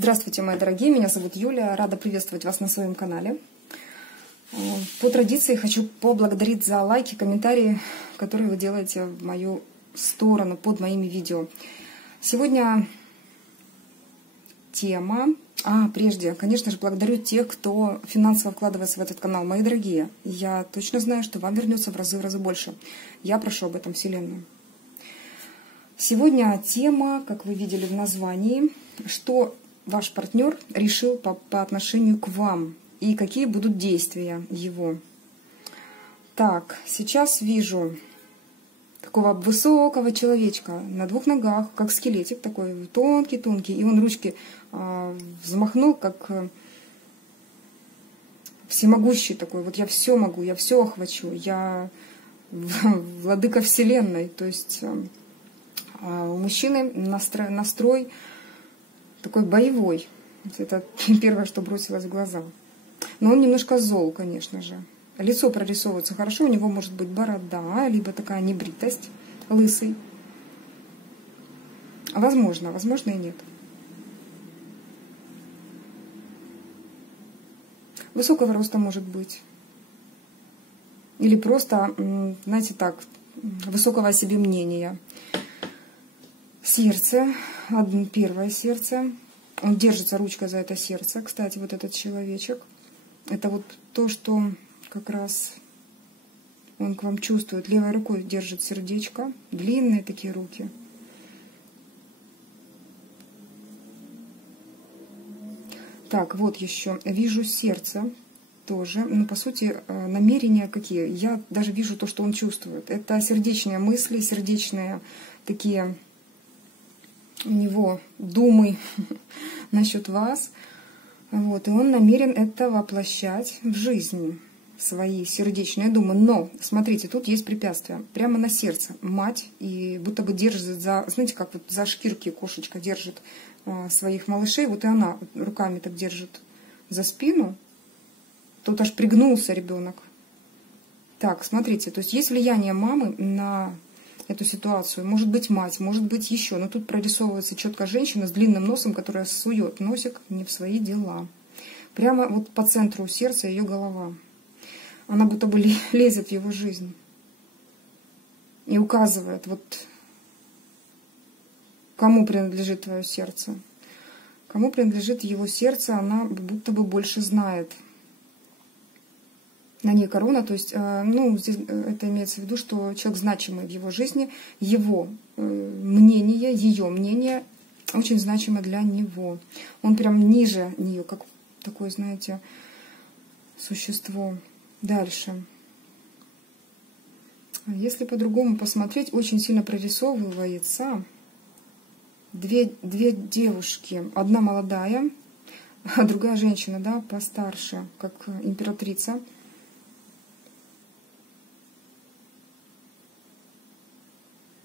Здравствуйте, мои дорогие, меня зовут Юлия, рада приветствовать вас на своем канале. По традиции хочу поблагодарить за лайки, комментарии, которые вы делаете в мою сторону под моими видео. Сегодня тема... Прежде, конечно же, благодарю тех, кто финансово вкладывается в этот канал. Мои дорогие, я точно знаю, что вам вернется в разы больше. Я прошу об этом Вселенную. Сегодня тема, как вы видели в названии, что ваш партнер решил по отношению к вам и какие будут действия его. Так, сейчас вижу такого высокого человечка на двух ногах, как скелетик такой, тонкий-тонкий, и он ручки взмахнул, как всемогущий такой. Вот я все могу, я все охвачу, я владыка Вселенной. То есть у мужчины настрой такой боевой. Это первое, что бросилось в глаза. Но он немножко зол, конечно же. Лицо прорисовывается хорошо, у него может быть борода, либо такая небритость, лысый. Возможно, возможно и нет. Высокого роста может быть. Или просто, знаете так, высокого о себе мнения. Сердце, первое сердце. Он держится ручкой за это сердце. Кстати, вот этот человечек. Это вот то, что как раз он к вам чувствует. Левой рукой держит сердечко. Длинные такие руки. Так, вот еще. Вижу сердце тоже. Ну, по сути, намерения какие. Я даже вижу то, что он чувствует. Это сердечные мысли, сердечные такие у него думы насчет вас. Вот, и он намерен это воплощать в жизни, свои сердечные думы. Но, смотрите, тут есть препятствие. Прямо на сердце. Мать, и будто бы держит за, знаете, как вот за шкирки кошечка держит своих малышей. Вот и она руками так держит за спину. Тут аж пригнулся ребенок. Так, смотрите, то есть есть влияние мамы на эту ситуацию. Может быть мать, может быть еще. Но тут прорисовывается четко женщина с длинным носом, которая сует носик не в свои дела. Прямо вот по центру сердца ее голова. Она будто бы лезет в его жизнь. И указывает, вот кому принадлежит твое сердце. Кому принадлежит его сердце, она будто бы больше знает. На ней корона, то есть, ну, здесь это имеется в виду, что человек значимый в его жизни, его мнение, ее мнение очень значимо для него. Он прям ниже нее, как такое, знаете, существо. Дальше. Если по-другому посмотреть, очень сильно прорисовывается две девушки. Одна молодая, а другая женщина, да, постарше, как императрица.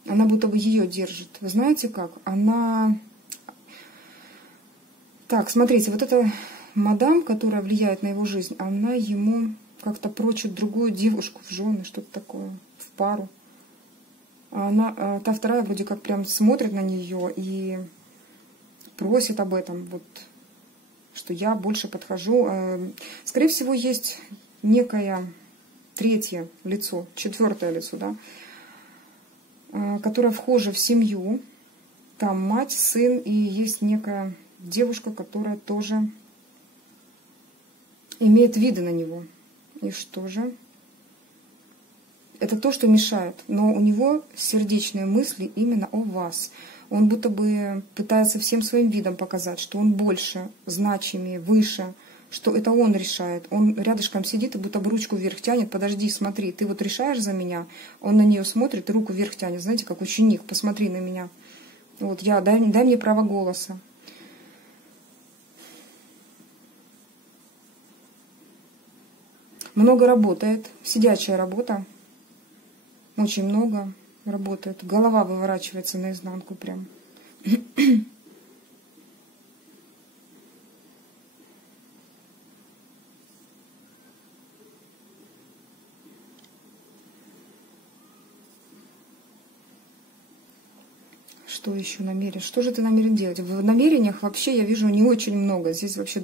Она будто бы ее держит. Вы знаете как? Она... Так, смотрите, вот эта мадам, которая влияет на его жизнь, она ему как-то прочит другую девушку в жены, что-то такое, в пару. А она, та вторая вроде как прям смотрит на нее и просит об этом, вот, что я больше подхожу. Скорее всего, есть некое третье лицо, четвертое лицо, да, которая вхожа в семью, там мать, сын, и есть некая девушка, которая тоже имеет виды на него. И что же? Это то, что мешает. Но у него сердечные мысли именно о вас. Он будто бы пытается всем своим видом показать, что он больше, значимее, выше, что это он решает. Он рядышком сидит и будто бы ручку вверх тянет. Подожди, смотри, ты вот решаешь за меня. Он на нее смотрит и руку вверх тянет. Знаете, как ученик, посмотри на меня. Вот дай мне право голоса. Много работает. Сидячая работа. Очень много работает. Голова выворачивается наизнанку прям. Что еще намерен? Что же ты намерен делать? В намерениях вообще я вижу не очень много. Здесь вообще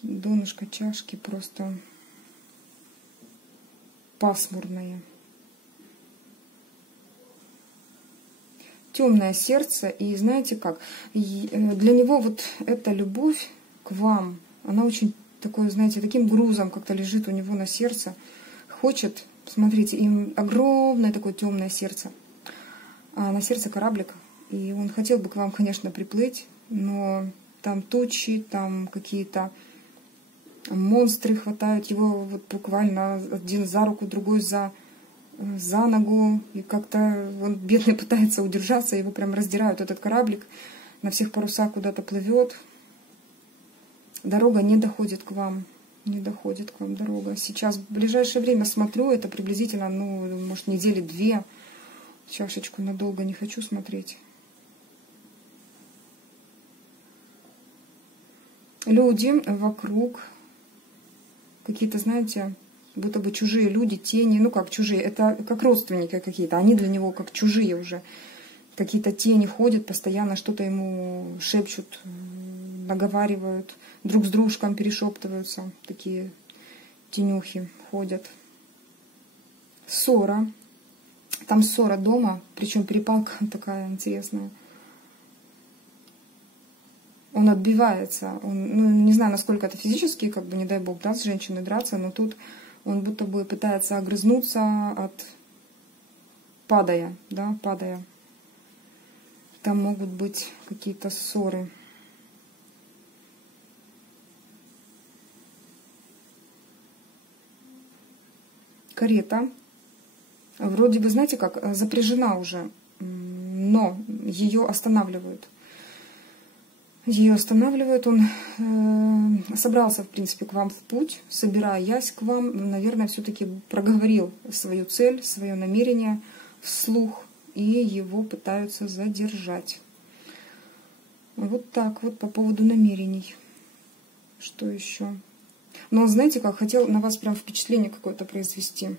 донышко чашки просто пасмурное. Темное сердце. И знаете как? Для него вот эта любовь к вам, она очень такой, знаете, таким грузом как-то лежит у него на сердце. Хочет, смотрите, им огромное такое темное сердце. А на сердце кораблик. И он хотел бы к вам, конечно, приплыть, но там тучи, там какие-то монстры хватают его вот буквально один за руку, другой за ногу. И как-то он, бедный, пытается удержаться, его прям раздирают этот кораблик. На всех парусах куда-то плывет. Дорога не доходит к вам. Не доходит к вам дорога. Сейчас, в ближайшее время смотрю, это приблизительно, ну, может, недели 2. Чашечку надолго не хочу смотреть. Люди вокруг, какие-то, знаете, будто бы чужие люди, тени, ну как чужие, это как родственники какие-то, они для него как чужие уже. Какие-то тени ходят, постоянно что-то ему шепчут, наговаривают, друг с дружком перешептываются, такие тенюхи ходят. Ссора. Там ссора дома, причем перепалка такая интересная. Он отбивается. Он, ну, не знаю, насколько это физически, как бы, не дай бог, да, с женщиной драться, но тут он будто бы пытается огрызнуться падая, да, падая. Там могут быть какие-то ссоры. Карета. Вроде бы, знаете как, запряжена уже, но ее останавливают. Ее останавливают. Он собрался, в принципе, к вам в путь, собираясь к вам, наверное, все-таки проговорил свою цель, свое намерение вслух, и его пытаются задержать. Вот так вот по поводу намерений. Что еще? Но он, знаете как, хотел на вас прям впечатление какое-то произвести.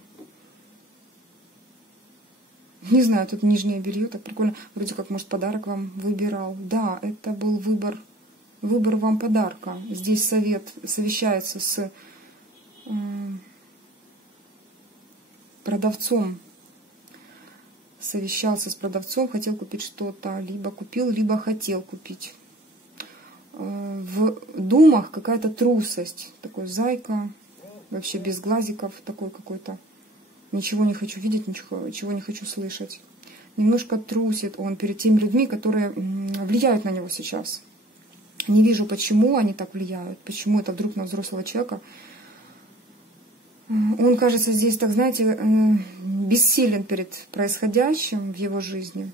Не знаю, тут нижнее белье, так прикольно. Вроде как, может, подарок вам выбирал. Да, это был выбор вам подарка. Здесь совещается с продавцом. Совещался с продавцом, хотел купить что-то. Либо купил, либо хотел купить. В думах какая-то трусость. Такой зайка, вообще без глазиков, такой какой-то. Ничего не хочу видеть, ничего не хочу слышать. Немножко трусит он перед теми людьми, которые влияют на него сейчас. Не вижу, почему они так влияют, почему это вдруг на взрослого человека. Он, кажется, здесь, так знаете, бессилен перед происходящим в его жизни.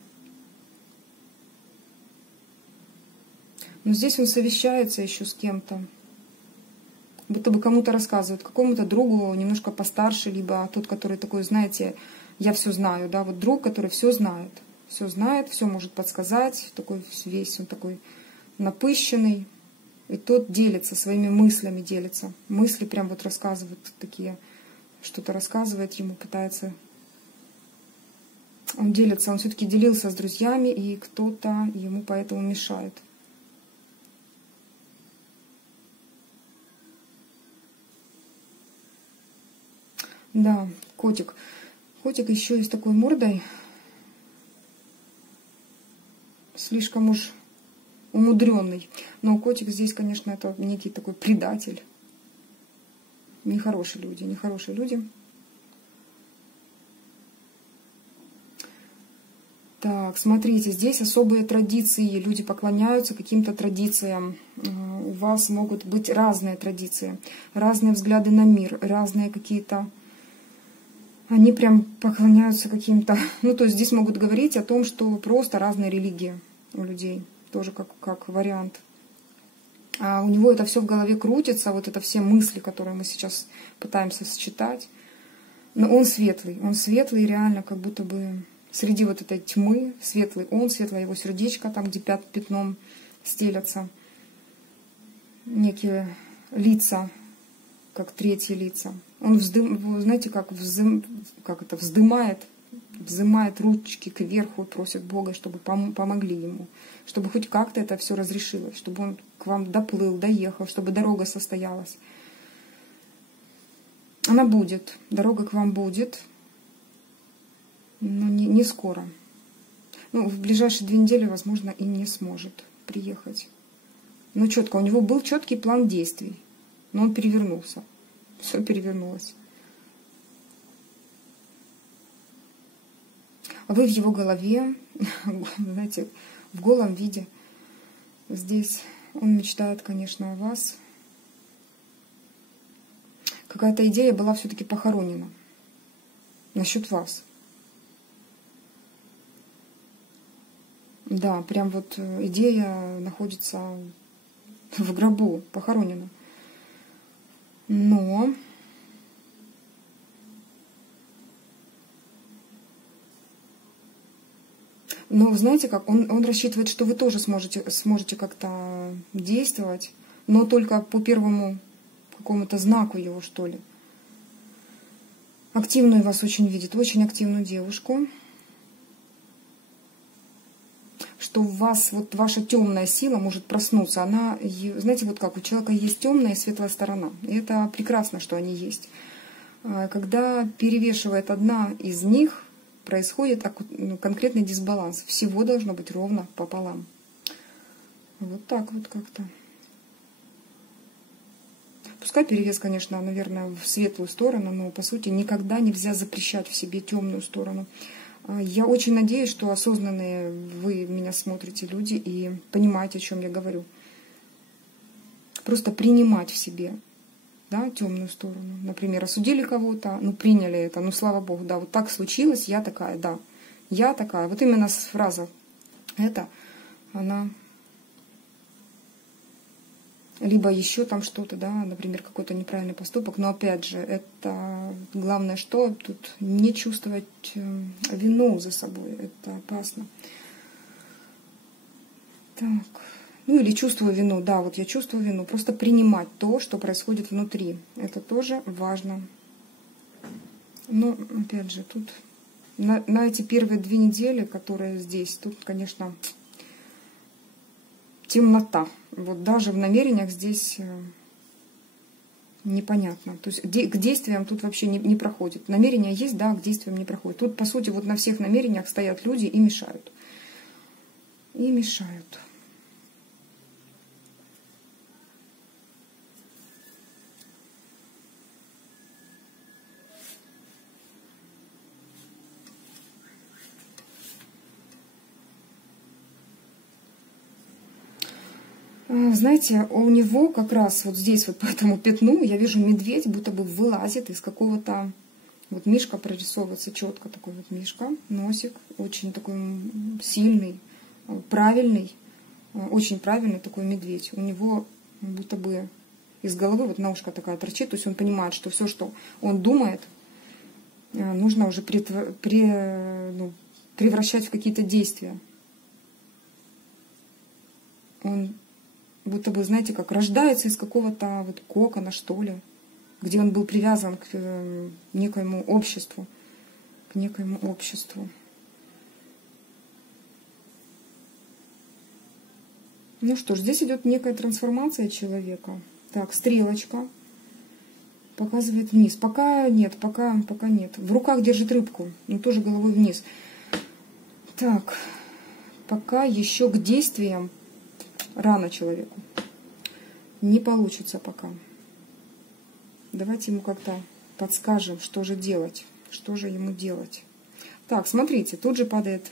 Но здесь он совещается еще с кем-то. Будто бы кому-то рассказывает, какому-то другу немножко постарше, либо тот, который такой, знаете, я все знаю, да, вот друг, который все знает, все может подсказать, такой весь, он такой напыщенный, и тот делится, своими мыслями делится, мысли прям вот рассказывают такие, что-то рассказывает ему, пытается, он делится, он все-таки делился с друзьями, и кто-то ему поэтому мешает. Да, котик. Котик еще и с такой мордой. Слишком уж умудренный. Но котик здесь, конечно, это некий такой предатель. Нехорошие люди, нехорошие люди. Так, смотрите, здесь особые традиции. Люди поклоняются каким-то традициям. У вас могут быть разные традиции, разные взгляды на мир, разные какие-то... Они прям поклоняются каким-то... Ну, то есть здесь могут говорить о том, что просто разные религии у людей. Тоже как вариант. А у него это все в голове крутится, вот это все мысли, которые мы сейчас пытаемся сочетать. Но он светлый реально, как будто бы среди вот этой тьмы, светлый он, светлое его сердечко, там, где пятном стелятся некие лица, как третьи лица. Он, знаете, как это, вздымает взымает ручки кверху и просит Бога, чтобы помогли ему, чтобы хоть как-то это все разрешилось, чтобы он к вам доплыл, доехал, чтобы дорога состоялась. Она будет, дорога к вам будет, но не скоро. Ну, в ближайшие 2 недели, возможно, и не сможет приехать. Но четко, у него был четкий план действий, но он перевернулся. Все перевернулось. Вы в его голове, знаете, в голом виде. Здесь он мечтает, конечно, о вас. Какая-то идея была все-таки похоронена насчет вас. Да, прям вот идея находится в гробу, похоронена. Но знаете как, он рассчитывает, что вы тоже сможете как-то действовать, но только по первому какому-то знаку его, что ли. Активную вас очень видит, очень активную девушку. Что в вас вот ваша темная сила может проснуться. Она, знаете, вот как у человека есть темная и светлая сторона. И это прекрасно, что они есть. Когда перевешивает одна из них, происходит конкретный дисбаланс. Всего должно быть ровно пополам. Вот так вот как-то. Пускай перевес, конечно, наверное, в светлую сторону, но по сути никогда нельзя запрещать в себе темную сторону. Я очень надеюсь, что осознанные вы меня смотрите люди и понимаете, о чем я говорю. Просто принимать в себе, да, темную сторону. Например, осудили кого-то, приняли это, слава Богу, да, вот так случилось, я такая, да, я такая. Вот именно фраза эта, она... Либо еще там что-то, да, например, какой-то неправильный поступок. Но опять же, это главное, что тут не чувствовать вину за собой. Это опасно. Так. Или чувствую вину. Да, вот я чувствую вину. Просто принимать то, что происходит внутри. Это тоже важно. Но, опять же, тут на эти первые 2 недели, которые здесь, тут, конечно, темнота. Вот даже в намерениях здесь непонятно. То есть к действиям тут вообще не проходит. Намерения есть, да, к действиям не проходит. Тут, по сути, вот на всех намерениях стоят люди и мешают. И мешают. Знаете, у него как раз вот здесь вот по этому пятну я вижу медведь, будто бы вылазит из какого-то... Вот мишка прорисовывается четко, такой вот мишка, носик, очень такой сильный, правильный, очень правильный такой медведь. У него будто бы из головы вот наушка такая торчит, то есть он понимает, что все, что он думает, нужно уже превращать в какие-то действия. Он будто бы, знаете, как рождается из какого-то вот кокона, что ли, где он был привязан к некоему обществу. К некоему обществу. Ну что ж, здесь идет некая трансформация человека. Так, стрелочка показывает вниз. Пока нет, пока нет. В руках держит рыбку, но тоже головой вниз. Так, пока еще к действиям рано человеку. Не получится пока. Давайте ему как-то подскажем, что же делать. Что же ему делать. Так, смотрите, тут же падает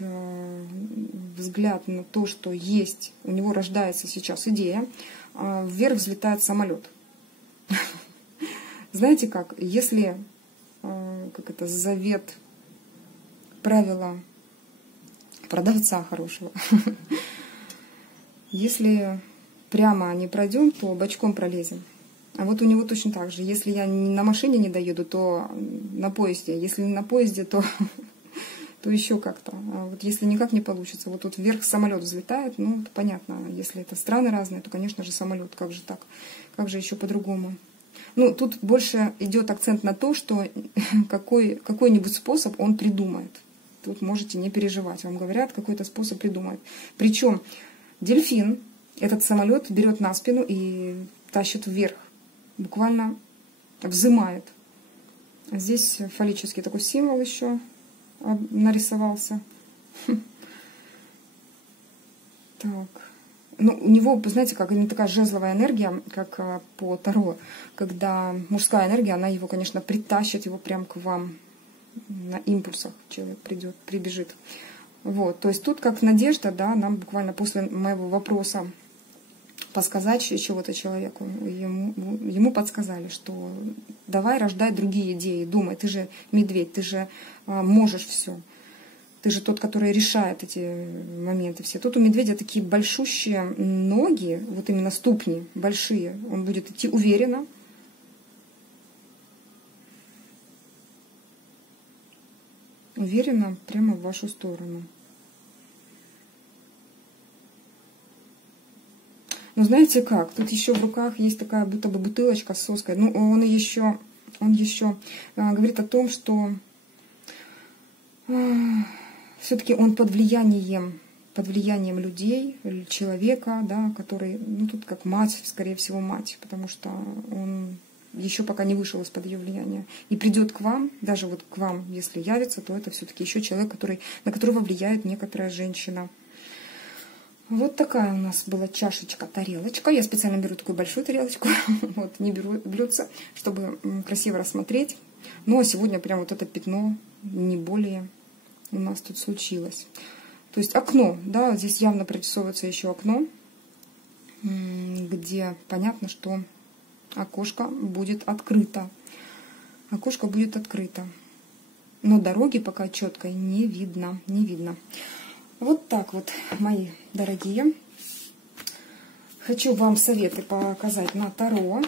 взгляд на то, что есть. У него рождается сейчас идея. Вверх взлетает самолет. Знаете как? Если, как это, завет, правила продавца хорошего. Если прямо не пройдем, то бочком пролезем. А вот у него точно так же. Если я на машине не доеду, то на поезде. Если не на поезде, то еще как-то. А вот если никак не получится, вот тут вверх самолет взлетает, ну, это понятно. Если это страны разные, то, конечно же, самолет. Как же так? Как же еще по-другому? Ну, тут больше идет акцент на то, что какой-нибудь способ он придумает. тут можете не переживать. Вам говорят, какой-то способ придумать. Причем дельфин этот самолет берет на спину и тащит вверх. Буквально взымает. Здесь фаллический такой символ еще нарисовался. Так. Ну, у него, знаете, как не такая жезловая энергия, как по Таро, когда мужская энергия, она его, конечно, притащит его прям к вам на импульсах. Человек придет, прибежит. Вот, то есть тут как надежда, да, нам буквально после моего вопроса подсказать чего-то человеку, ему подсказали, что давай рождай другие идеи, думай, ты же медведь, ты же можешь все. Ты же тот, который решает эти моменты все. Тут у медведя такие большущие ноги, вот именно ступни большие. Он будет идти уверенно. Уверенно прямо в вашу сторону. Но знаете как? Тут еще в руках есть такая будто бы бутылочка с соской. Ну, он еще говорит о том, что все-таки он под влиянием людей, человека, да, который, ну тут как мать, скорее всего мать, потому что он еще пока не вышел из-под ее влияния. И придет к вам, даже вот к вам, если явится, то это все-таки еще человек, на которого влияет некоторая женщина. Вот такая у нас была чашечка, тарелочка. Я специально беру такую большую тарелочку, вот, не беру блюдце, чтобы красиво рассмотреть. Ну а сегодня прям вот это пятно, не более, у нас тут случилось. То есть окно, да, здесь явно прорисовывается еще окно, где понятно, что окошко будет открыто. Окошко будет открыто. Но дороги пока четкой не видно, не видно. Вот так вот, мои дорогие. Хочу вам советы показать на Таро.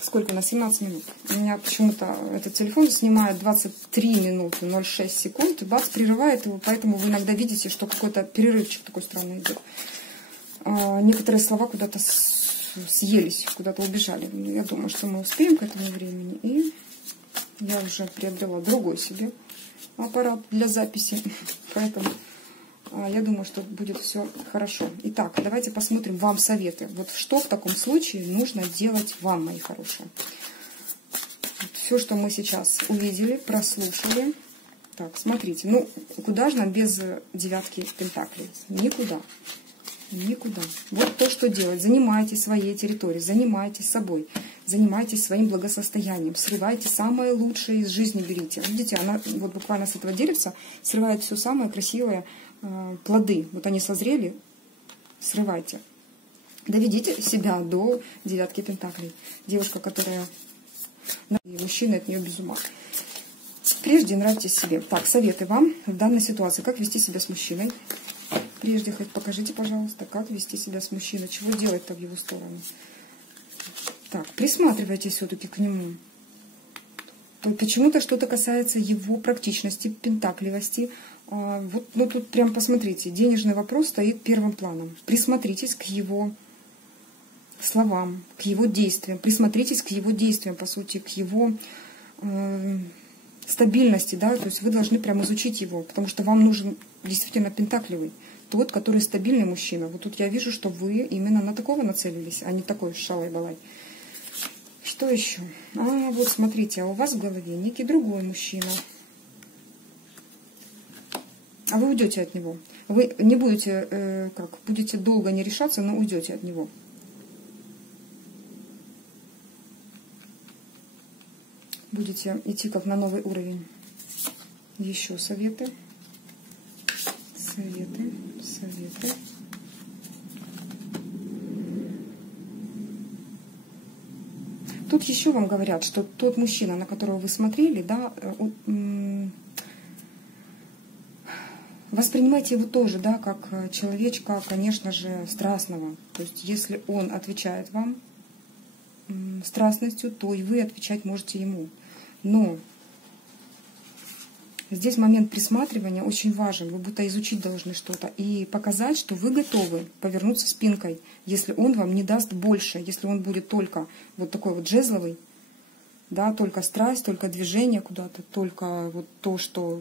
Сколько у нас? 17 минут. У меня почему-то этот телефон снимает 23 минуты 06 секунд. И бац, прерывает его, поэтому вы иногда видите, что какой-то перерывчик такой странный идет. Некоторые слова куда-то съелись, куда-то убежали. Я думаю, что мы успеем к этому времени. И я уже приобрела другой себе аппарат для записи. Поэтому я думаю, что будет все хорошо. Итак, давайте посмотрим вам советы. Вот что в таком случае нужно делать вам, мои хорошие. Вот все, что мы сейчас увидели, прослушали. Так, смотрите. Ну, куда же нам без девятки пентаклей? Никуда. Никуда. Вот то, что делать. Занимайтесь своей территорией, занимайтесь собой, занимайтесь своим благосостоянием, срывайте самое лучшее из жизни, берите. Видите, она вот буквально с этого деревца срывает все самое красивое, плоды. Вот они созрели, срывайте. Доведите себя до девятки пентаклей. Девушка, которая... И мужчина от нее без ума. Прежде нравьтесь себе. Так, советы вам в данной ситуации. Как вести себя с мужчиной? Прежде хоть покажите, пожалуйста, как вести себя с мужчиной. Чего делать-то в его сторону? Так, присматривайтесь все-таки к нему. Почему-то что-то касается его практичности, пентакливости. Вот, ну тут прям посмотрите, денежный вопрос стоит первым планом. Присмотритесь к его словам, к его действиям. Присмотритесь к его действиям, по сути, к его стабильности, да, то есть вы должны прям изучить его, потому что вам нужен действительно пентакливый, тот, который стабильный мужчина. Вот тут я вижу, что вы именно на такого нацелились, а не такой шалай-балай. Что еще? Вот смотрите, а у вас в голове некий другой мужчина. А вы уйдете от него. Вы не будете, будете долго не решаться, но уйдете от него. Будете идти как на новый уровень. Еще советы. Советы. Тут еще вам говорят, что тот мужчина, на которого вы смотрели, да, воспринимайте его тоже, да, как человечка, конечно же, страстного. То есть, если он отвечает вам страстностью, то и вы отвечать можете ему. Но здесь момент присматривания очень важен. Вы будто изучить должны что-то и показать, что вы готовы повернуться спинкой, если он вам не даст больше, если он будет только вот такой вот жезловый, да, только страсть, только движение куда-то, только вот то, что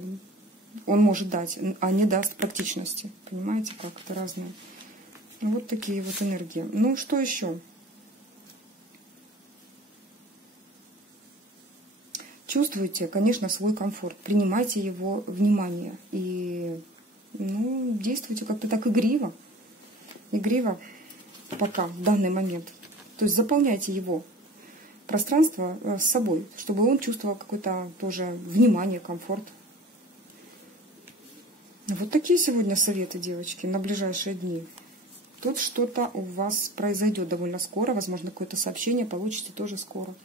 он может дать, а не даст практичности. Понимаете, как это разное. Вот такие вот энергии. Ну, что еще? Чувствуйте, конечно, свой комфорт, принимайте его внимание и действуйте как-то так игриво. Игриво пока, в данный момент. То есть заполняйте его пространство с собой, чтобы он чувствовал какое-то тоже внимание, комфорт. Вот такие сегодня советы, девочки, на ближайшие дни. Тут что-то у вас произойдет довольно скоро, возможно, какое-то сообщение получите тоже скоро.